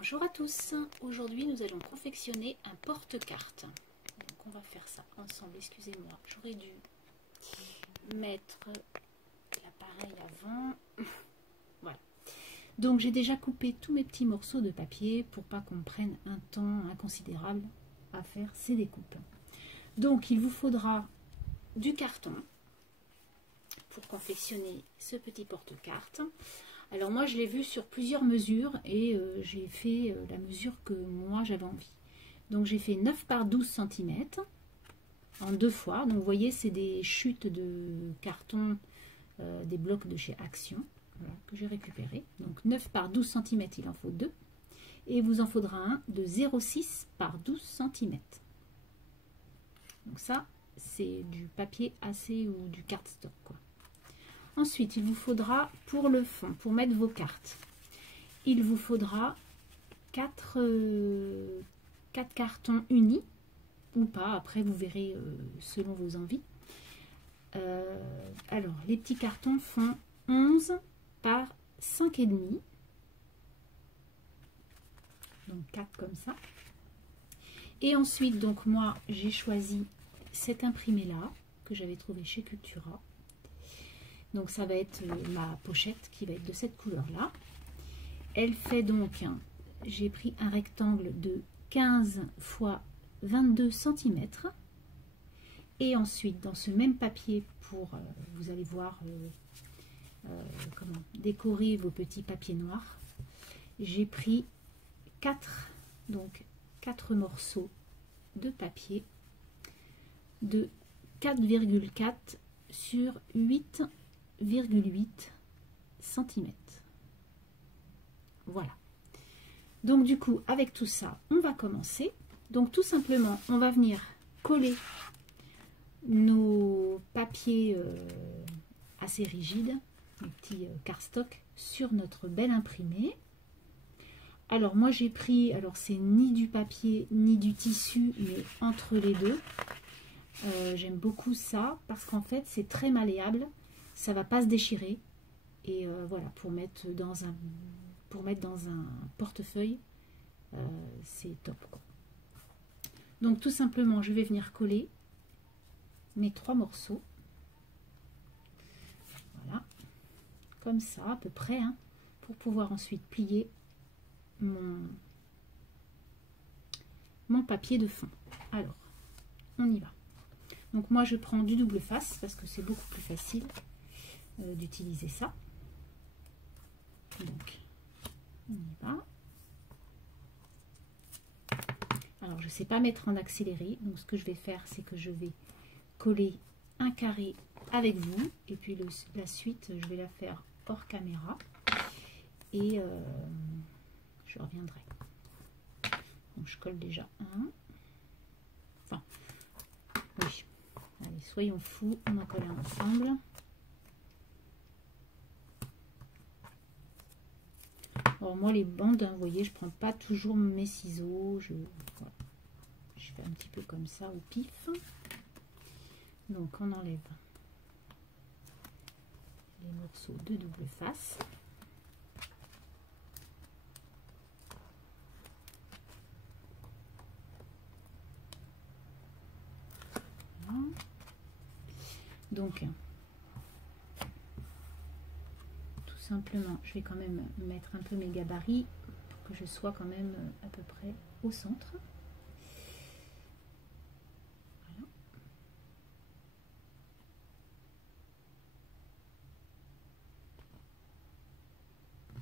Bonjour à tous, aujourd'hui nous allons confectionner un porte-carte. Donc on va faire ça ensemble, excusez-moi, j'aurais dû mettre l'appareil avant. Voilà. Donc j'ai déjà coupé tous mes petits morceaux de papier pour pas qu'on prenne un temps inconsidérable à faire ces découpes. Donc il vous faudra du carton pour confectionner ce petit porte-carte. Alors moi je l'ai vu sur plusieurs mesures et j'ai fait la mesure que moi j'avais envie. Donc j'ai fait 9 par 12 cm en deux fois. Donc vous voyez c'est des chutes de carton, des blocs de chez Action voilà, que j'ai récupéré. Donc 9 par 12 cm il en faut deux. Et vous en faudra un de 0,6 par 12 cm. Donc ça c'est du papier AC ou du cardstock quoi. Ensuite, il vous faudra pour le fond, pour mettre vos cartes, il vous faudra 4 cartons unis ou pas, après vous verrez selon vos envies. Alors, les petits cartons font 11 par 5,5. Donc 4 comme ça. Et ensuite, donc moi, j'ai choisi cet imprimé-là que j'avais trouvé chez Cultura. Donc ça va être ma pochette qui va être de cette couleur-là. Elle fait donc, j'ai pris un rectangle de 15 x 22 cm. Et ensuite, dans ce même papier, pour, vous allez voir comment décorer vos petits papiers noirs, j'ai pris 4 morceaux de papier de 4,4 sur 8,8 cm. Voilà. Donc du coup, avec tout ça, on va commencer. Donc tout simplement, on va venir coller nos papiers assez rigides, nos petits cardstock, sur notre belle imprimée. Alors moi j'ai pris, alors c'est ni du papier ni du tissu, mais entre les deux. J'aime beaucoup ça parce qu'en fait c'est très malléable. Ça va pas se déchirer et voilà, pour mettre dans un portefeuille, c'est top quoi. Donc tout simplement je vais venir coller mes 3 morceaux, voilà, comme ça à peu près, pour pouvoir ensuite plier mon papier de fond. Alors on y va. Donc moi je prends du double face parce que c'est beaucoup plus facile d'utiliser ça. Donc on y va. Alors je ne sais pas mettre en accéléré, donc ce que je vais faire c'est que je vais coller un carré avec vous et puis la suite je vais la faire hors caméra et je reviendrai. Donc je colle déjà un, enfin oui, allez soyons fous, on en colle un ensemble. Alors moi les bandes, vous voyez, je prends pas toujours mes ciseaux, voilà. Je fais un petit peu comme ça au pif. Donc on enlève les morceaux de double face. Voilà. Donc simplement, je vais quand même mettre un peu mes gabarits pour que je sois quand même à peu près au centre. Voilà.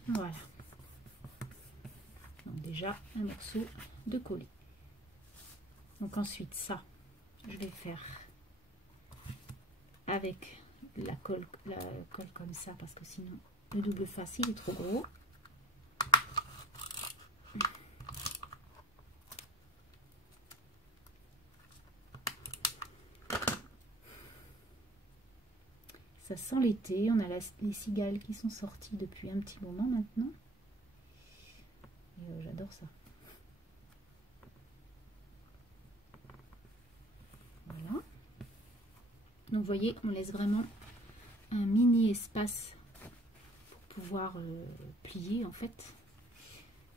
Voilà. Donc déjà un morceau de collé. Donc ensuite ça, je vais faire avec la colle comme ça parce que sinon le double face il est trop gros. Ça sent l'été, on a les cigales qui sont sorties depuis un petit moment maintenant. Et j'adore ça. Voilà. Donc vous voyez, on laisse vraiment un mini espace pour pouvoir plier en fait.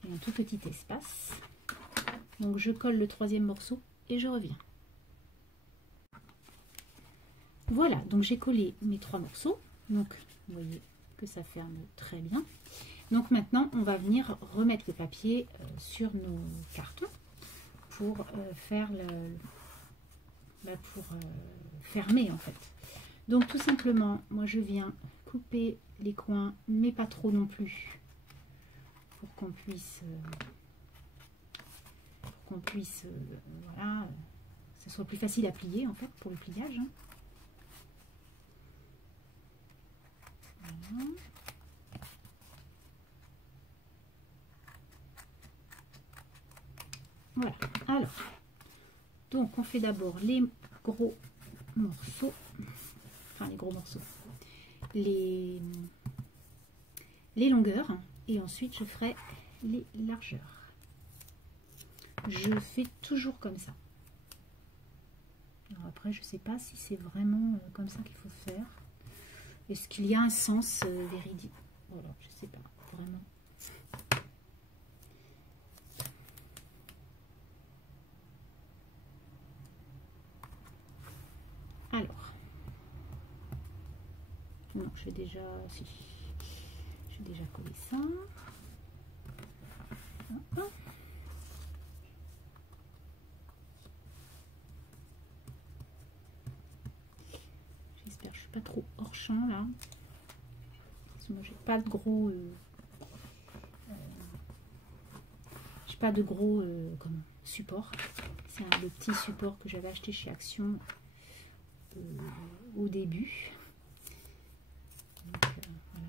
et un tout petit espace. Donc je colle le troisième morceau et je reviens. Voilà, donc j'ai collé mes 3 morceaux. Donc vous voyez que ça ferme très bien. Donc maintenant on va venir remettre le papier sur nos cartons pour faire pour fermer en fait. Donc tout simplement, moi je viens couper les coins, mais pas trop non plus, pour qu'on puisse, voilà, ça soit plus facile à plier en fait pour le pliage. Hein. Voilà. Voilà, alors, donc on fait d'abord les gros morceaux, enfin les gros morceaux, les longueurs, et ensuite je ferai les largeurs. Je fais toujours comme ça. Alors après, je sais pas si c'est vraiment comme ça qu'il faut faire. Est-ce qu'il y a un sens véridique? Voilà, je sais pas, vraiment. Alors, non, j'ai déjà collé ça. J'espère que je suis pas trop hors champ là. Parce que moi j'ai pas de gros comme support. C'est le petit support que j'avais acheté chez Action au début. Donc, voilà.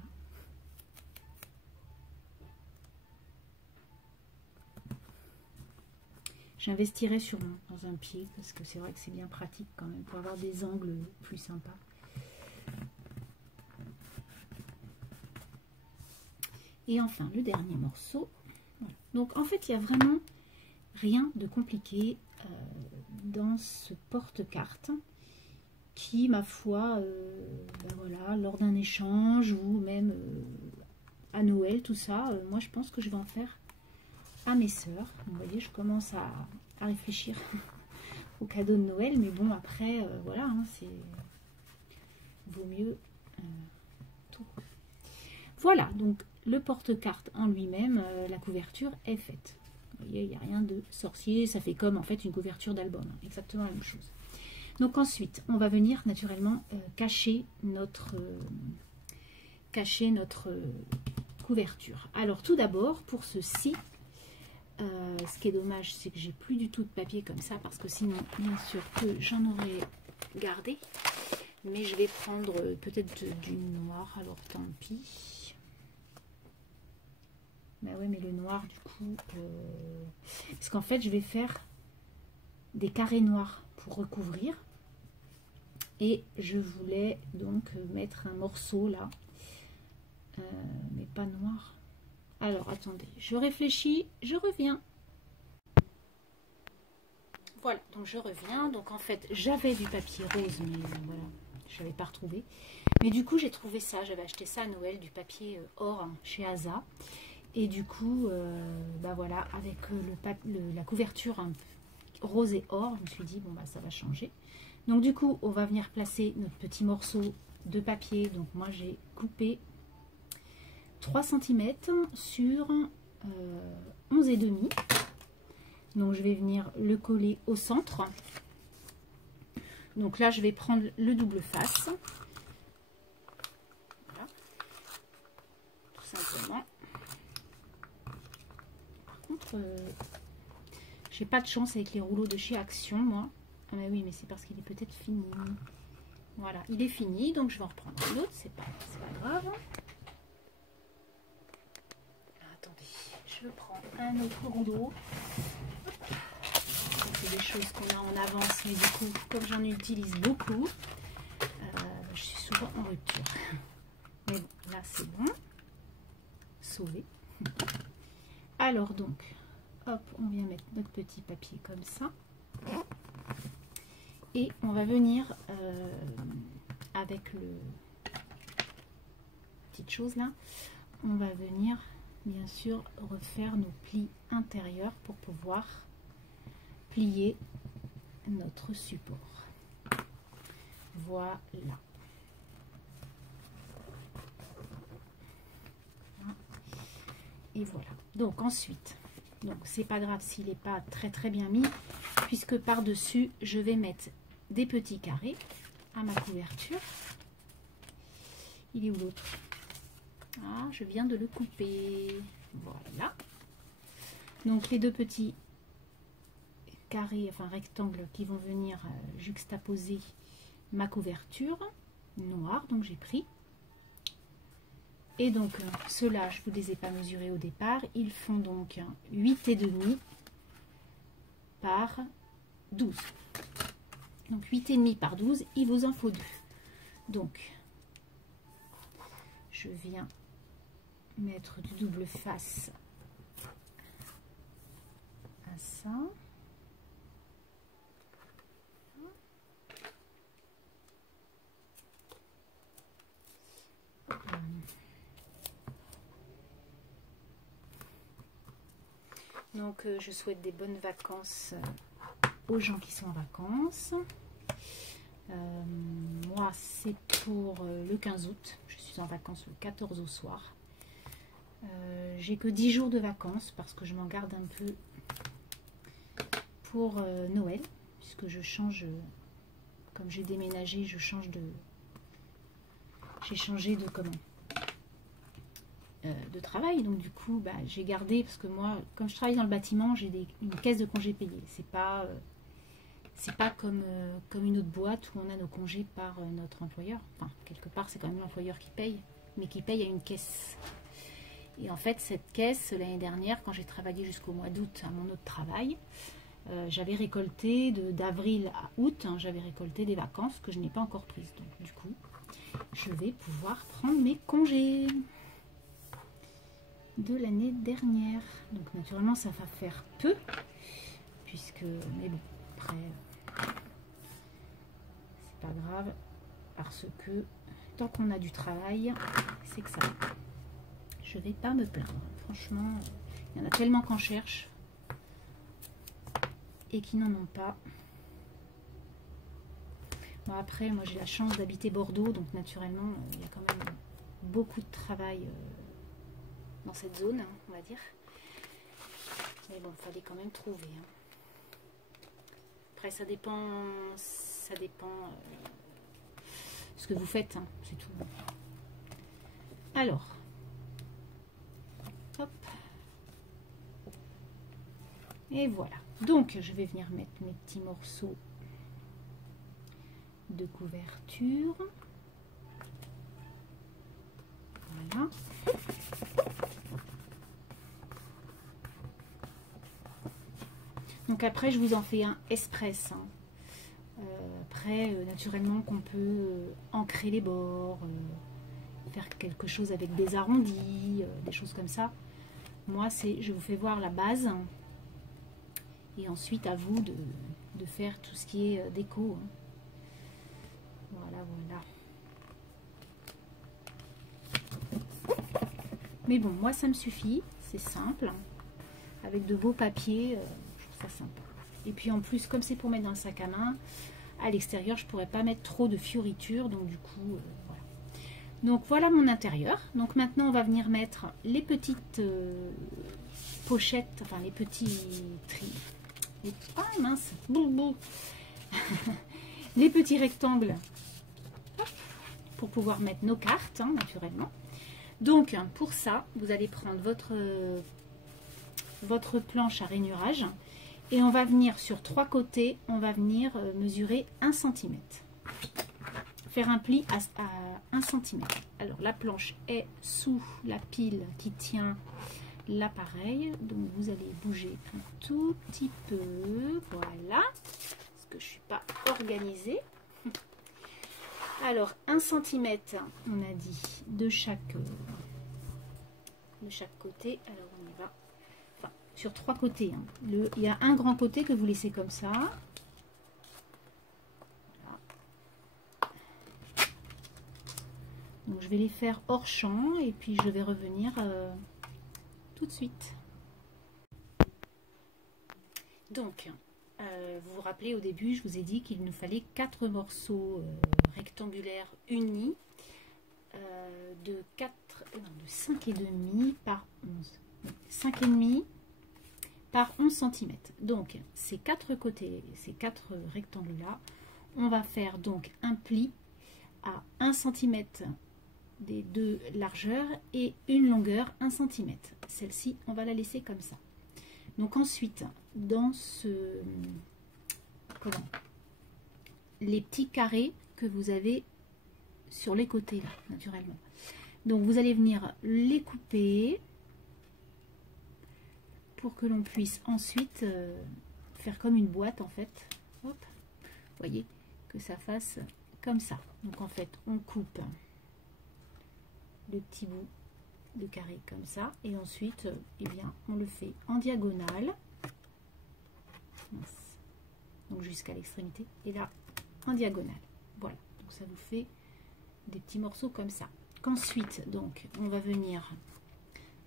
J'investirai sûrement dans un pied parce que c'est vrai que c'est bien pratique quand même pour avoir des angles plus sympas. Et enfin le dernier morceau. Voilà. Donc en fait il n'y a vraiment rien de compliqué dans ce porte-carte qui, ma foi, ben voilà, lors d'un échange ou même à Noël, tout ça, moi je pense que je vais en faire à mes sœurs. Vous voyez, je commence à réfléchir au cadeau de Noël, mais bon après, voilà, hein, c'est vaut mieux tout. Voilà, donc le porte-carte en lui-même, la couverture est faite. Vous voyez, il n'y a rien de sorcier, ça fait comme en fait une couverture d'album, hein, exactement la même chose. Donc ensuite, on va venir naturellement cacher notre couverture. Alors tout d'abord, pour ceci, ce qui est dommage, c'est que j'ai plus du tout de papier comme ça, parce que sinon, bien sûr que j'en aurais gardé. Mais je vais prendre peut-être du noir, alors tant pis. Bah ouais, mais le noir, du coup, parce qu'en fait, je vais faire des carrés noirs pour recouvrir. Et je voulais donc mettre un morceau là, mais pas noir. Alors, attendez, je réfléchis, je reviens. Voilà, donc je reviens. Donc en fait, j'avais du papier rose, mais voilà, je n'avais pas retrouvé. Mais du coup, j'ai trouvé ça. J'avais acheté ça à Noël, du papier or hein, chez Asa. Et du coup, bah voilà, avec la couverture un peu rose et or, je me suis dit, bon, bah ça va changer. Donc du coup, on va venir placer notre petit morceau de papier. Donc moi, j'ai coupé 3 cm sur 11,5. Donc je vais venir le coller au centre. Donc là, je vais prendre le double face. Voilà. Tout simplement. Par contre, j'ai pas de chance avec les rouleaux de chez Action, moi. Ah mais oui, mais c'est parce qu'il est peut-être fini. Voilà, il est fini, donc je vais en reprendre un autre, c'est pas grave. Attendez, je prends un autre rouleau. C'est des choses qu'on a en avance, mais du coup, comme j'en utilise beaucoup, je suis souvent en rupture. Mais bon, là c'est bon. Sauvé. Alors donc, hop, on vient mettre notre petit papier comme ça. Et on va venir avec le petite chose là, on va venir bien sûr refaire nos plis intérieurs pour pouvoir plier notre support. Voilà. Et voilà. Donc ensuite, donc c'est pas grave s'il n'est pas très bien mis, puisque par-dessus, je vais mettre des petits carrés à ma couverture. Il est où l'autre? Ah, je viens de le couper. Voilà. Donc les deux petits carrés, enfin rectangles qui vont venir juxtaposer ma couverture noire, donc j'ai pris. Et donc ceux-là, je ne vous les ai pas mesurés au départ, ils font donc 8,5 par 12. Donc 8,5 par 12, il vous en faut 2. Donc je viens mettre du double face à ça. Donc je souhaite des bonnes vacances aux gens qui sont en vacances. Moi c'est pour le 15 août, je suis en vacances le 14 au soir. J'ai que 10 jours de vacances parce que je m'en garde un peu pour Noël, puisque je change, comme j'ai déménagé, j'ai changé de comment de travail, donc du coup bah, j'ai gardé, parce que moi comme je travaille dans le bâtiment, j'ai une caisse de congés payés. C'est pas comme une autre boîte où on a nos congés par notre employeur. Enfin, quelque part c'est quand même l'employeur qui paye, mais qui paye à une caisse. Et en fait cette caisse, l'année dernière, quand j'ai travaillé jusqu'au mois d'août à mon autre travail, j'avais récolté d'avril à août, hein, j'avais récolté des vacances que je n'ai pas encore prises. Donc du coup je vais pouvoir prendre mes congés de l'année dernière. Donc naturellement ça va faire peu, puisque, mais bon, après c'est pas grave, parce que tant qu'on a du travail, c'est que ça va. Je vais pas me plaindre, franchement, il y en a tellement qu'en cherche et qui n'en ont pas. Bon, après moi j'ai la chance d'habiter Bordeaux, donc naturellement il y a quand même beaucoup de travail dans cette zone, hein, on va dire. Mais bon, il fallait quand même trouver. Hein. Après, ça dépend ce que vous faites, hein, c'est tout. Alors, hop. Et voilà. Donc, je vais venir mettre mes petits morceaux de couverture. Voilà. Donc après, je vous en fais un express. Hein. Après, naturellement, qu'on peut ancrer les bords, faire quelque chose avec des arrondis, des choses comme ça. Moi, je vous fais voir la base. Et ensuite, à vous de faire tout ce qui est déco. Hein. Voilà, voilà. Mais bon, moi, ça me suffit. C'est simple. Avec de beaux papiers. Ça sympa. Et puis en plus, comme c'est pour mettre dans le sac à main, à l'extérieur je pourrais pas mettre trop de fioritures, donc du coup voilà. Donc voilà mon intérieur. Donc maintenant on va venir mettre les petites pochettes, enfin les petits ah mince, les petits rectangles pour pouvoir mettre nos cartes, hein, naturellement. Donc pour ça vous allez prendre votre planche à rainurage. Et on va venir sur 3 côtés, on va venir mesurer 1 cm. Faire un pli à 1 cm. Alors la planche est sous la pile qui tient l'appareil. Donc vous allez bouger un tout petit peu. Voilà. Parce que je ne suis pas organisée. Alors 1 cm, on a dit, de chaque côté. Alors on y va. Sur 3 côtés. Hein. Il y a un grand côté que vous laissez comme ça. Voilà. Donc je vais les faire hors champ et puis je vais revenir tout de suite. Donc, vous vous rappelez au début, je vous ai dit qu'il nous fallait 4 morceaux rectangulaires unis de 5,5 par 11. 5,5 par 11 cm. Donc, ces 4 côtés, ces 4 rectangles-là, on va faire donc un pli à 1 cm des deux largeurs et une longueur 1 cm. Celle-ci, on va la laisser comme ça. Donc ensuite, dans les petits carrés que vous avez sur les côtés, là, naturellement. Donc vous allez venir les couper pour que l'on puisse ensuite faire comme une boîte en fait. Hop, vous voyez que ça fasse comme ça. Donc en fait, on coupe le petit bout de carré comme ça et ensuite eh bien on le fait en diagonale, donc jusqu'à l'extrémité, et là en diagonale. Voilà, donc ça vous fait des petits morceaux comme ça. Qu'ensuite donc on va venir,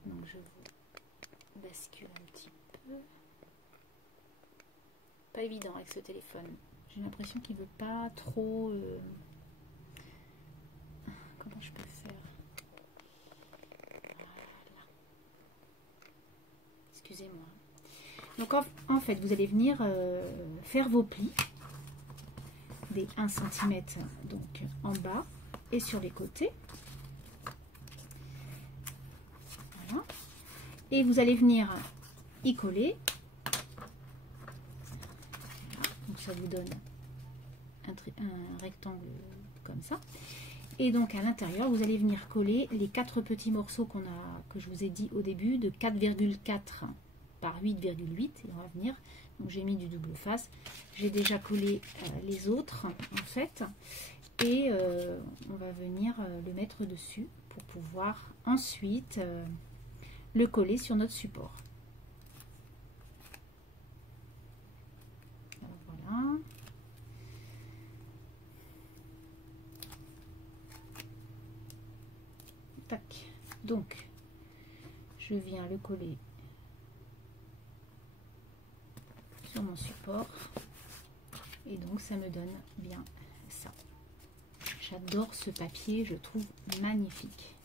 donc je vous bascule un petit peu, pas évident avec ce téléphone, j'ai l'impression qu'il veut pas trop comment je peux faire. Excusez-moi. Donc en fait, vous allez venir faire vos plis des 1 cm donc en bas et sur les côtés. Voilà. Et vous allez venir y coller. Voilà. Donc ça vous donne un rectangle comme ça. Et donc à l'intérieur, vous allez venir coller les 4 petits morceaux que je vous ai dit au début, de 4,4 par 8,8. Et on va venir, donc j'ai mis du double face. J'ai déjà collé les autres en fait. Et on va venir le mettre dessus pour pouvoir ensuite le coller sur notre support. Alors, voilà. Tac. Donc je viens le coller sur mon support et donc ça me donne bien ça. J'adore ce papier, je trouve magnifique.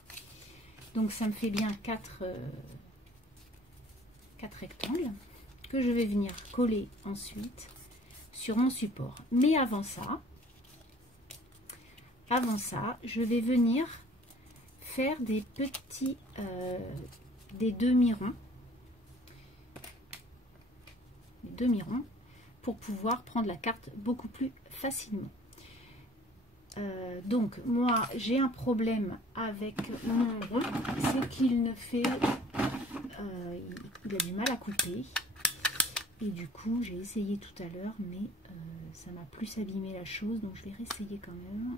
Donc ça me fait bien 4 rectangles que je vais venir coller ensuite sur mon support. Mais avant ça, je vais venir faire des petits des demi-ronds pour pouvoir prendre la carte beaucoup plus facilement. Donc moi j'ai un problème avec mon rond, c'est qu'il ne fait il a du mal à couper et du coup j'ai essayé tout à l'heure mais ça m'a plus abîmé la chose, donc je vais réessayer quand même.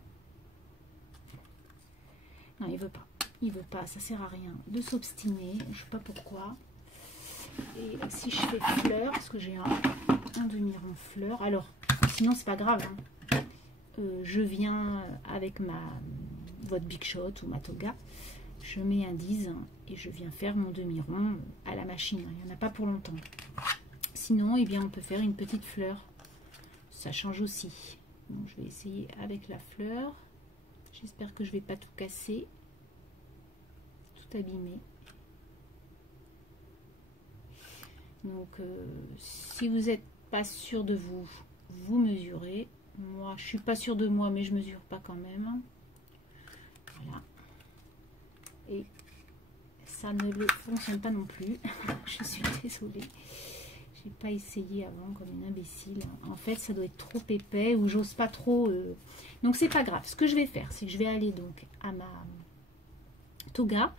Non, il veut pas, ça sert à rien de s'obstiner, je sais pas pourquoi. Et si je fais fleur, parce que j'ai un demi-rond fleur, alors sinon c'est pas grave, hein. Je viens avec votre Big Shot ou ma Toga, je mets un 10 et je viens faire mon demi-rond à la machine, il n'y en a pas pour longtemps. Sinon, eh bien, on peut faire une petite fleur, ça change aussi. Donc, je vais essayer avec la fleur. J'espère que je ne vais pas tout casser, tout abîmer. Donc, si vous n'êtes pas sûr de vous, vous mesurez. Moi, je suis pas sûre de moi, mais je mesure pas quand même. Voilà. Et ça ne le fonctionne pas non plus. Je suis désolée. J'ai pas essayé avant comme une imbécile. En fait, ça doit être trop épais ou j'ose pas trop. Donc, c'est pas grave. Ce que je vais faire, c'est que je vais aller donc à ma Toga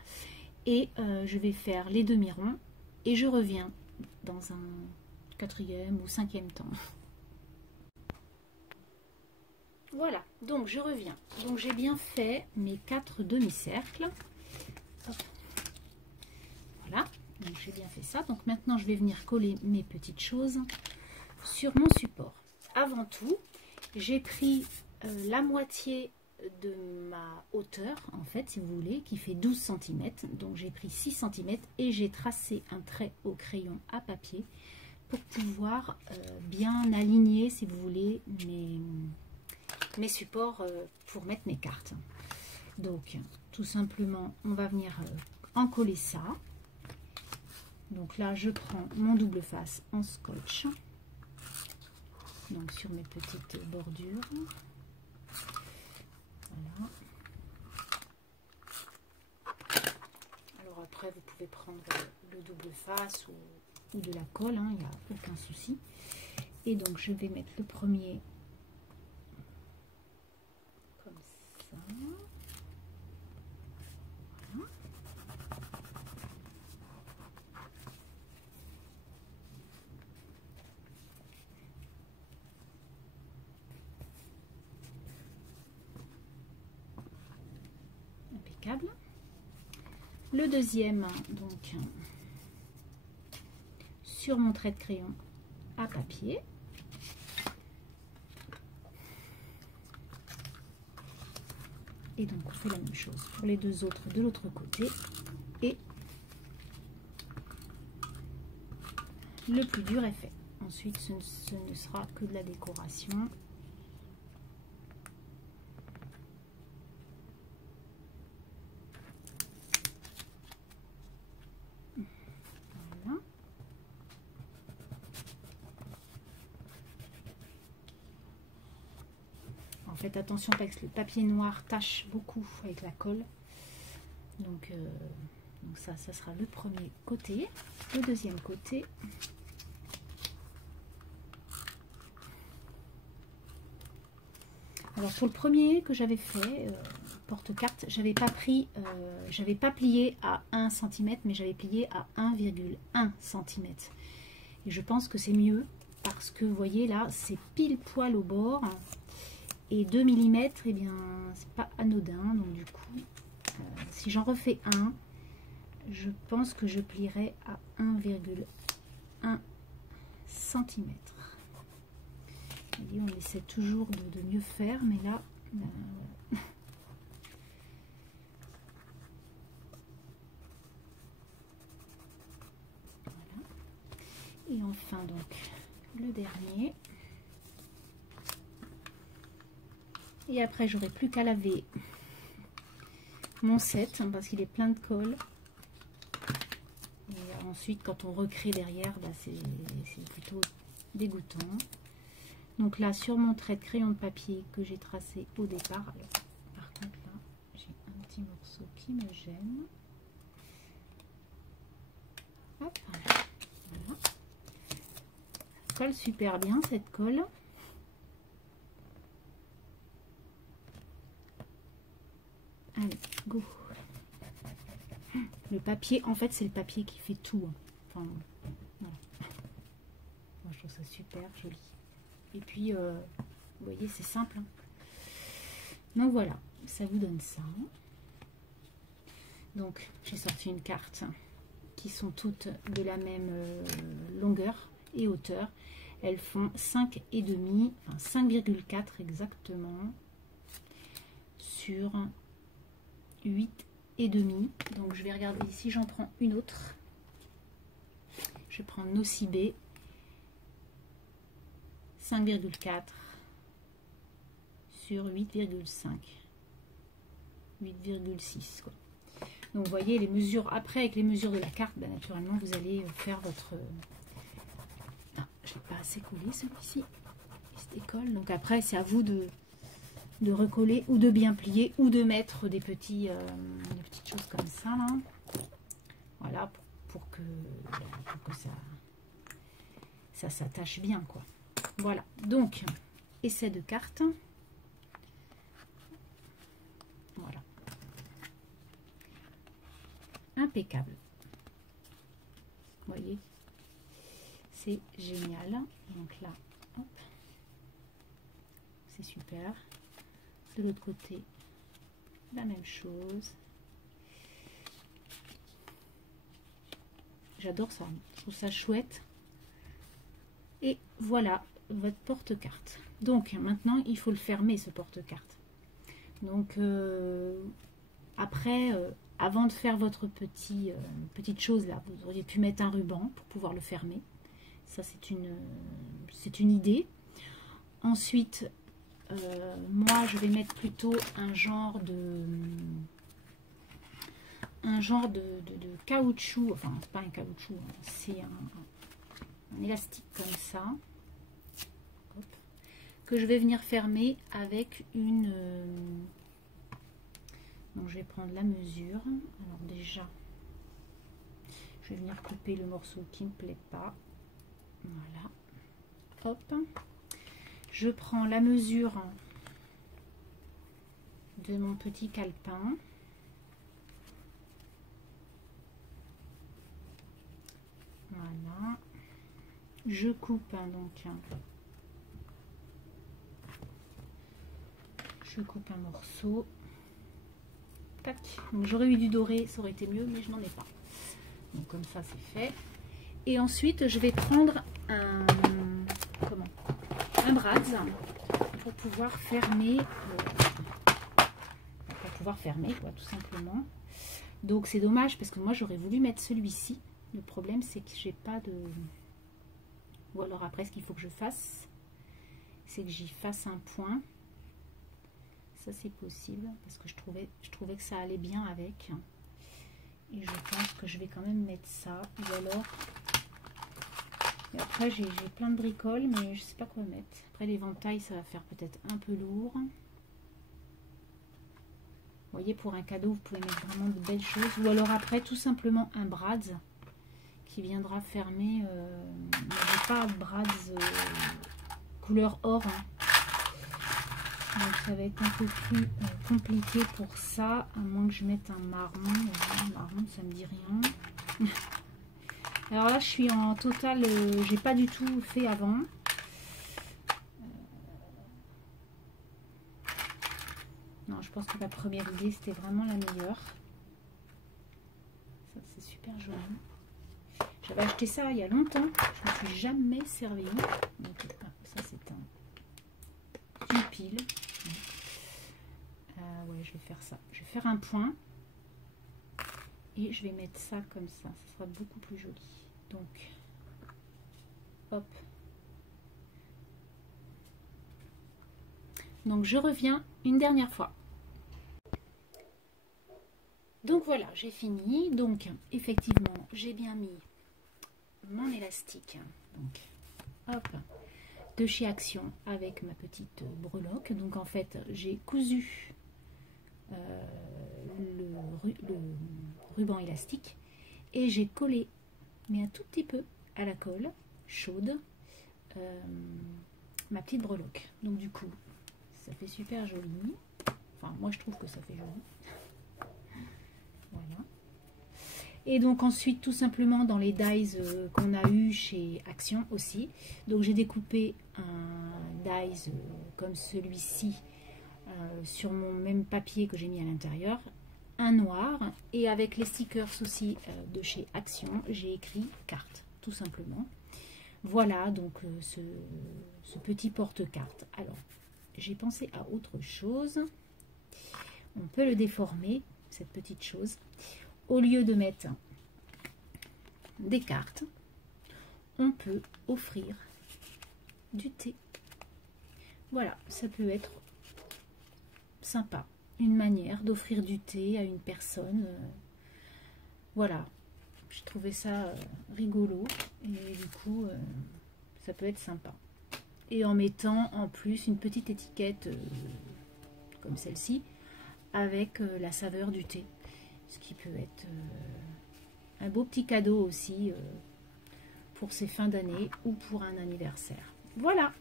et je vais faire les demi-ronds et je reviens dans un 4e ou 5e temps. Voilà, donc je reviens. Donc j'ai bien fait mes 4 demi-cercles. Voilà, donc j'ai bien fait ça. Donc maintenant je vais venir coller mes petites choses sur mon support. Avant tout, j'ai pris la moitié de ma hauteur, en fait, si vous voulez, qui fait 12 cm. Donc j'ai pris 6 cm et j'ai tracé un trait au crayon à papier pour pouvoir bien aligner, si vous voulez, mes supports pour mettre mes cartes. Donc tout simplement, on va venir encoller ça. Donc là, je prends mon double face en scotch. Donc sur mes petites bordures. Voilà. Alors après, vous pouvez prendre le double face ou de la colle, hein, il n'y a aucun souci. Et donc je vais mettre le premier comme ça. Voilà. Impeccable. Le deuxième, donc sur mon trait de crayon à papier. Et donc on fait la même chose pour les deux autres de l'autre côté. Et le plus dur est fait. Ensuite, ce ne sera que de la décoration. Voilà. Faites attention parce que le papier noir tache beaucoup avec la colle. Donc ça sera le premier côté. Le deuxième côté. Alors pour le premier que j'avais fait, porte-carte, j'avais pas plié à 1 cm, mais j'avais plié à 1,1 cm. Et je pense que c'est mieux parce que vous voyez là, c'est pile poil au bord. Et 2 mm, eh bien, c'est pas anodin. Donc du coup, si j'en refais un, je pense que je plierai à 1,1 cm. On essaie toujours de mieux faire, mais là, voilà. Et enfin, donc, le dernier. Et après, j'aurai plus qu'à laver mon set, hein, parce qu'il est plein de colle. Et ensuite, quand on recrée derrière, bah, c'est plutôt dégoûtant. Donc là, sur mon trait de crayon de papier que j'ai tracé au départ, alors, par contre là, j'ai un petit morceau qui me gêne. Hop, voilà. Ça colle super bien cette colle. Allez, go. Le papier, en fait, c'est le papier qui fait tout. Enfin, voilà. Moi, je trouve ça super joli. Et puis, vous voyez, c'est simple. Hein. Donc voilà, ça vous donne ça. Donc, j'ai sorti une carte qui sont toutes de la même longueur et hauteur. Elles font 5,5, enfin 5,4 exactement, sur 8,5. Donc je vais regarder ici, j'en prends une autre. Je vais prendre Nocibé 5,4 sur 8,5, 8,6 quoi. Donc vous voyez les mesures, après avec les mesures de la carte, ben, naturellement vous allez faire votre... Ah, je n'ai pas assez collé celui-ci, il se décolle. Donc après c'est à vous de recoller ou de bien plier ou de mettre des petites choses comme ça là. Voilà, pour que ça s'attache bien quoi. Voilà, donc essai de carte. Voilà, impeccable. Vous voyez, c'est génial. Donc là, hop, c'est super. De l'autre côté, la même chose. J'adore ça, je trouve ça chouette. Et voilà votre porte-carte. Donc maintenant, il faut le fermer ce porte-carte. Donc après, avant de faire votre petite chose là, vous auriez pu mettre un ruban pour pouvoir le fermer. Ça c'est une idée. Ensuite, moi je vais mettre plutôt un genre de caoutchouc, enfin c'est pas un caoutchouc, hein, c'est un élastique comme ça. Hop, que je vais venir fermer avec une... donc je vais prendre la mesure. Alors déjà, je vais venir couper le morceau qui ne me plaît pas. Voilà. Hop. Je prends la mesure de mon petit calepin. Voilà. Je coupe donc... je coupe un morceau. Tac. Donc j'aurais eu du doré, ça aurait été mieux, mais je n'en ai pas. Donc comme ça c'est fait. Et ensuite je vais prendre un brads pour pouvoir fermer, quoi, tout simplement. Donc c'est dommage parce que moi j'aurais voulu mettre celui-ci. Le problème c'est que j'ai pas de... ou alors après ce qu'il faut que je fasse, c'est que j'y fasse un point. Ça c'est possible parce que je trouvais que ça allait bien avec. Et je pense que je vais quand même mettre ça. Ou alors... et après j'ai plein de bricoles mais je sais pas quoi mettre. Après l'éventail ça va faire peut-être un peu lourd. Vous voyez, pour un cadeau vous pouvez mettre vraiment de belles choses. Ou alors après tout simplement un brads qui viendra fermer. J'ai pas de brads couleur or. Hein. Donc ça va être un peu plus compliqué pour ça, à moins que je mette un marron. Marron, ça me dit rien. Alors là, je suis en total, j'ai pas du tout fait avant. Non, je pense que la première idée, c'était vraiment la meilleure. Ça, c'est super joli. J'avais acheté ça il y a longtemps. Je ne me suis jamais servi. Donc, ça, c'est une pile. Ouais, je vais faire ça. Je vais faire un point. Et je vais mettre ça comme ça. Ça sera beaucoup plus joli. Donc, hop. Donc, je reviens une dernière fois. Donc, voilà, j'ai fini. Donc, effectivement, j'ai bien mis mon élastique. Donc, hop. De chez Action avec ma petite breloque. Donc, en fait, j'ai cousu le ruban élastique et j'ai collé, mais un tout petit peu à la colle chaude, ma petite breloque. Donc du coup ça fait super joli, enfin moi je trouve que ça fait joli. Voilà. Et donc ensuite tout simplement dans les dies qu'on a eu chez Action aussi, donc j'ai découpé un dies comme celui-ci sur mon même papier que j'ai mis à l'intérieur, un noir, et avec les stickers aussi de chez Action, j'ai écrit carte, tout simplement. Voilà donc ce petit porte-carte. Alors, j'ai pensé à autre chose. On peut le déformer, cette petite chose. Au lieu de mettre des cartes, on peut offrir du thé. Voilà, ça peut être sympa, une manière d'offrir du thé à une personne. Voilà, j'ai trouvé ça rigolo et du coup ça peut être sympa. Et en mettant en plus une petite étiquette comme celle-ci avec la saveur du thé, ce qui peut être un beau petit cadeau aussi pour ces fins d'année ou pour un anniversaire. Voilà,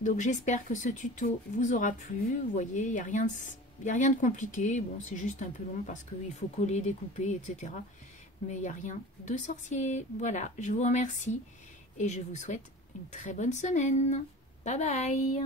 donc j'espère que ce tuto vous aura plu. Vous voyez, il n'y a rien de compliqué. Bon, c'est juste un peu long parce qu'il faut coller, découper, etc. Mais il n'y a rien de sorcier. Voilà, je vous remercie et je vous souhaite une très bonne semaine. Bye bye.